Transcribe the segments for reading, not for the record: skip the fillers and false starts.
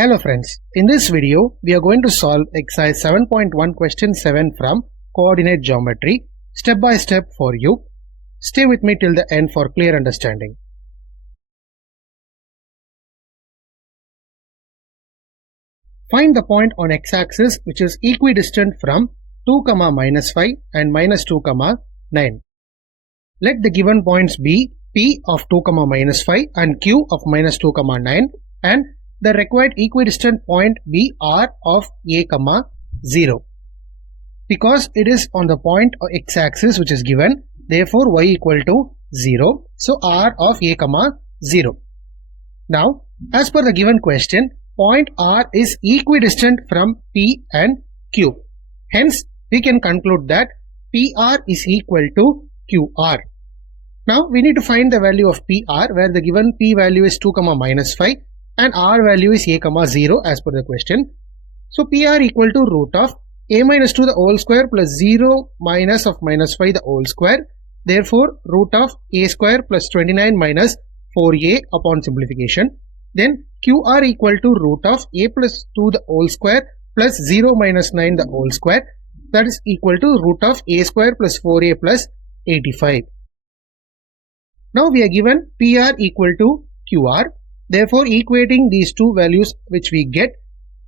Hello friends, in this video we are going to solve exercise 7.1 question 7 from coordinate geometry step by step for you. Stay with me till the end for clear understanding. Find the point on x-axis which is equidistant from 2, -5 and -2, 9. Let the given points be P of 2, -5 and Q of -2, 9 and the required equidistant point be R of A, 0. Because it is on the point of x-axis which is given, therefore y equal to 0. So R of A, 0. Now, as per the given question, point R is equidistant from P and Q. Hence, we can conclude that PR is equal to QR. Now, we need to find the value of PR where the given P value is 2, -5 and R value is A, 0 as per the question. So, PR equal to root of A minus 2 the whole square plus 0 minus of -5 the whole square. Therefore, root of A square plus 29 minus 4A upon simplification. Then QR equal to root of A plus 2 the whole square plus 0 minus 9 the whole square. That is equal to root of A square plus 4A plus 85. Now we are given PR equal to QR. Therefore, equating these two values which we get,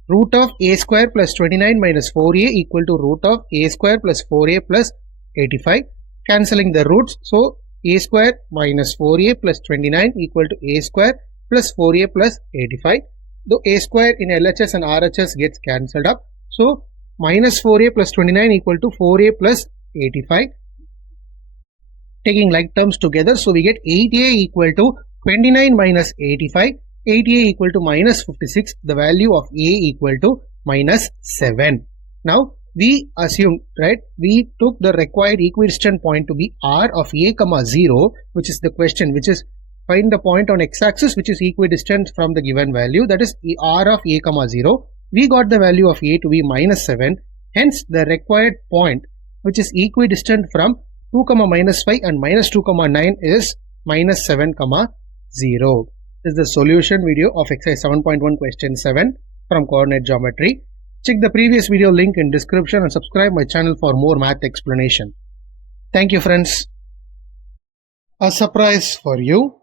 root of A square plus 29 minus 4A equal to root of A square plus 4A plus 85. Cancelling the roots. So, A square minus 4A plus 29 equal to A square plus 4A plus 85. Though A square in LHS and RHS gets cancelled up. So, minus 4A plus 29 equal to 4A plus 85. Taking like terms together, so we get 8A equal to 29 minus 85, 8A equal to minus 56, the value of A equal to minus 7. Now, we assumed, right, we took the required equidistant point to be R of A, 0, which is the question, which is find the point on x-axis which is equidistant from the given value, that is R of A, 0. We got the value of A to be minus 7, hence the required point which is equidistant from 2, -5 and -2, 9 is minus 7, 0. This is the solution video of exercise 7.1 question 7 from coordinate geometry. Check the previous video link in description and subscribe my channel for more math explanation. Thank you friends. A surprise for you.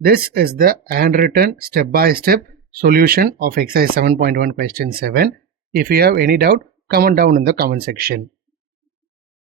This is the handwritten step-by-step solution of exercise 7.1 question 7. If you have any doubt, comment down in the comment section.